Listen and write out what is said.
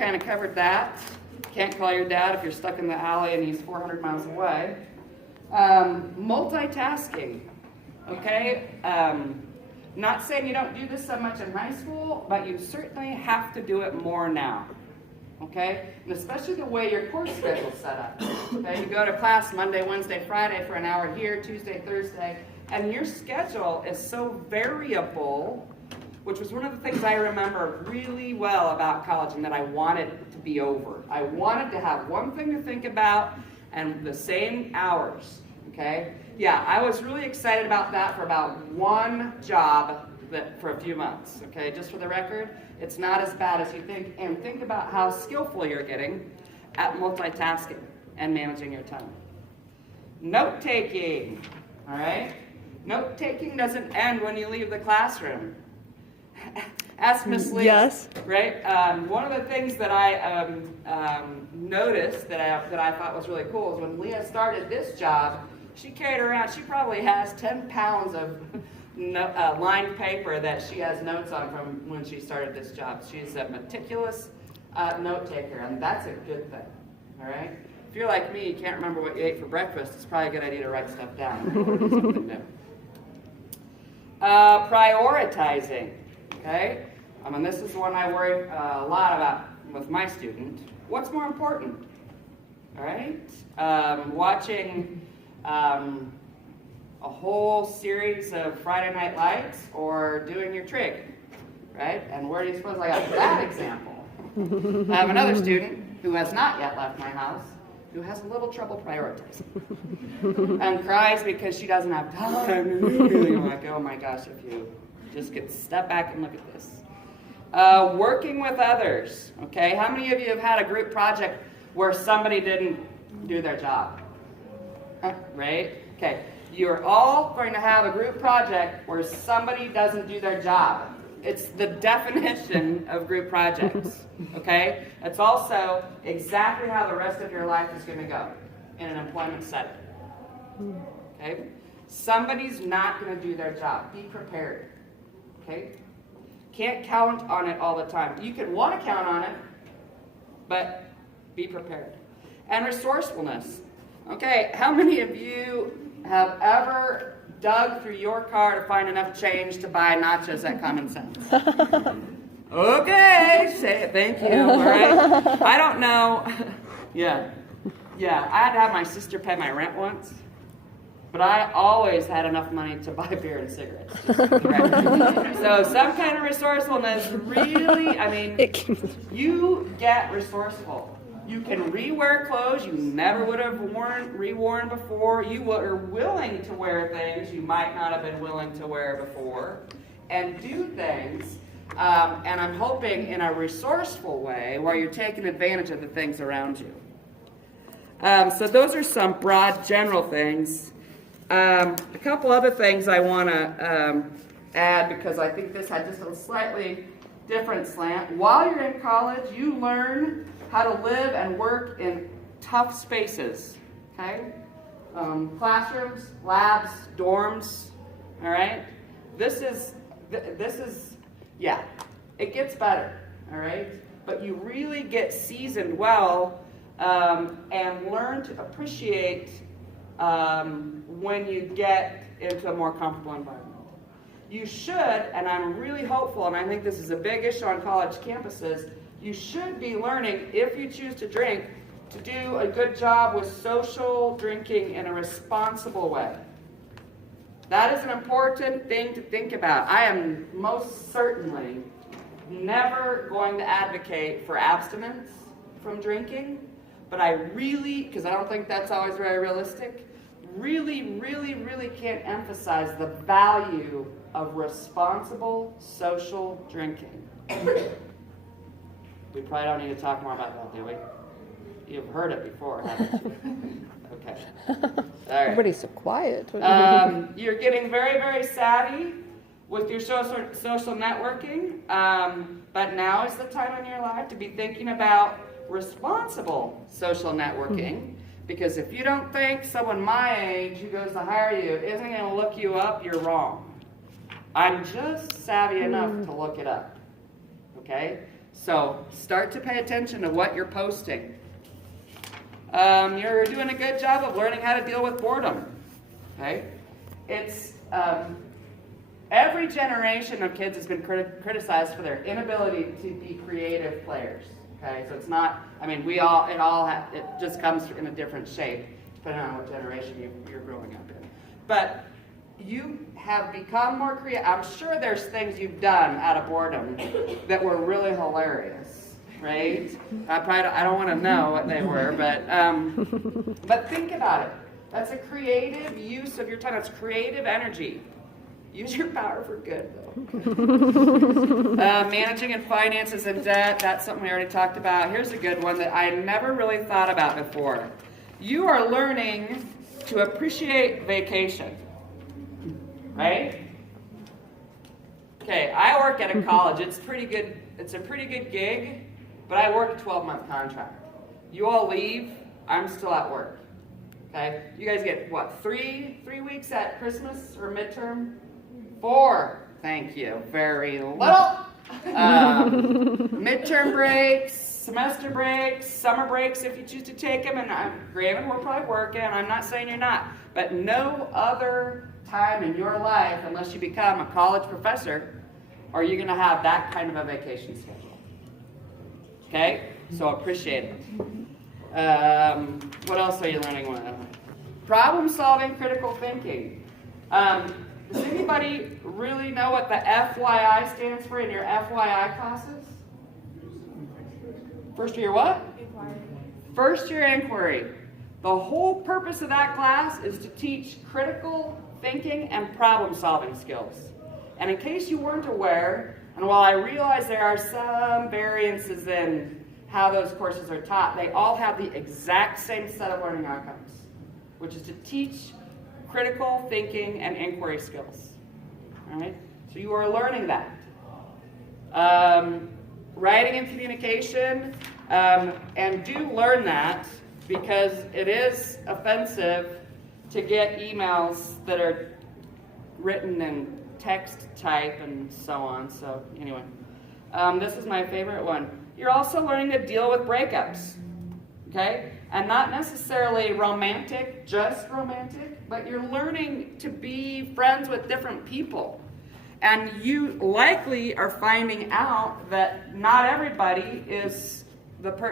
kind of covered that. Can't call your dad if you're stuck in the alley and he's 400 miles away. Multitasking, okay? Not saying you don't do this so much in high school, but you certainly have to do it more now, okay? And especially the way your course schedule is set up. Okay? You go to class Monday, Wednesday, Friday for an hour here, Tuesday, Thursday, and your schedule is so variable, which was one of the things I remember really well about college and that I wanted to be over. I wanted to have one thing to think about and the same hours, okay? Yeah, I was really excited about that for about one job for a few months, okay? Just for the record, it's not as bad as you think, and think about how skillful you're getting at multitasking and managing your time. Note-taking, all right? Note-taking doesn't end when you leave the classroom. Ask Miss Lee. Yes. Right? One of the things that I noticed that I thought was really cool is when Leah started this job, she carried around, she probably has 10 pounds of lined paper that she has notes on from when she started this job. She's a meticulous note taker, and that's a good thing. All right? If you're like me, you can't remember what you ate for breakfast, it's probably a good idea to write stuff down. Or do something new. Prioritizing. Okay? I mean, this is one I worry a lot about with my student. What's more important? All right? Watching a whole series of Friday Night Lights or doing your trig, right? And where do you suppose I got that example? I have another student who has not yet left my house who has a little trouble prioritizing and cries because she doesn't have time. Really, I'm like, oh my gosh, if you just could step back and look at this. Working with others, okay? How many of you have had a group project where somebody didn't do their job? Right? Okay. You're all going to have a group project where somebody doesn't do their job. It's the definition of group projects, okay? It's also exactly how the rest of your life is going to go in an employment setting, okay? Somebody's not going to do their job. Be prepared, okay? Can't count on it all the time. You can want to count on it, but be prepared. And resourcefulness. Okay, how many of you have ever dug through your car to find enough change to buy nachos at Common Sense? Okay, say it, thank you, all right? I don't know. Yeah, I had to have my sister pay my rent once, but I always had enough money to buy beer and cigarettes. So some kind of resourcefulness really, I mean, you get resourceful. You can rewear clothes you never would have reworn before. You are willing to wear things you might not have been willing to wear before. And do things, and I'm hoping in a resourceful way, where you're taking advantage of the things around you. So those are some broad, general things. A couple other things I want to add, because I think this had just a slightly different slant. While you're in college, you learn how to live and work in tough spaces, okay? Classrooms, labs, dorms, all right? This is, yeah, it gets better, all right? But you really get seasoned well and learn to appreciate when you get into a more comfortable environment. You should, and I'm really hopeful, and I think this is a big issue on college campuses, you should be learning, if you choose to drink, to do a good job with social drinking in a responsible way. That is an important thing to think about. I am most certainly never going to advocate for abstinence from drinking, but I really, because I don't think that's always very realistic, really can't emphasize the value of responsible social drinking. We probably don't need to talk more about that, do we? You've heard it before, haven't you? Okay. All right. Everybody's so quiet. You're getting very savvy with your social networking, but now is the time in your life to be thinking about responsible social networking, because if you don't think someone my age who goes to hire you isn't going to look you up, you're wrong. I'm just savvy enough to look it up, okay? So start to pay attention to what you're posting. You're doing a good job of learning how to deal with boredom. Okay? It's every generation of kids has been criticized for their inability to be creative players. Okay, so it's not. I mean, it just comes in a different shape depending on what generation you're growing up in. But you have become more creative. I'm sure there's things you've done out of boredom that were really hilarious, right? I don't want to know what they were, but think about it. That's a creative use of your time. That's creative energy. Use your power for good, though. Managing and finances and debt, that's something we already talked about. Here's a good one that I never really thought about before. You are learning to appreciate vacation, right? Okay, I work at a college. It's pretty good. It's a pretty good gig, but I work a 12-month contract. You all leave, I'm still at work. Okay, you guys get what, three weeks at Christmas or midterm? 4. Thank you. Very little. Midterm breaks, semester breaks, summer breaks if you choose to take them. And granted, we're probably working. I'm not saying you're not. But no other time in your life, unless you become a college professor, are you going to have that kind of a vacation schedule. Okay? So appreciate it. What else are you learning? Problem solving, critical thinking. Does anybody really know what the FYI stands for in your FYI classes? First year what? Inquiry. First year inquiry. The whole purpose of that class is to teach critical thinking and problem solving skills. And in case you weren't aware, and while I realize there are some variances in how those courses are taught, they all have the exact same set of learning outcomes, which is to teach critical thinking and inquiry skills. All right? So you are learning that. Writing and communication, and do learn that because it is offensive to get emails that are written in text type and so on. So anyway, this is my favorite one. You're also learning to deal with breakups. Okay? And not necessarily romantic, just romantic, but you're learning to be friends with different people. And you likely are finding out that not everybody is the person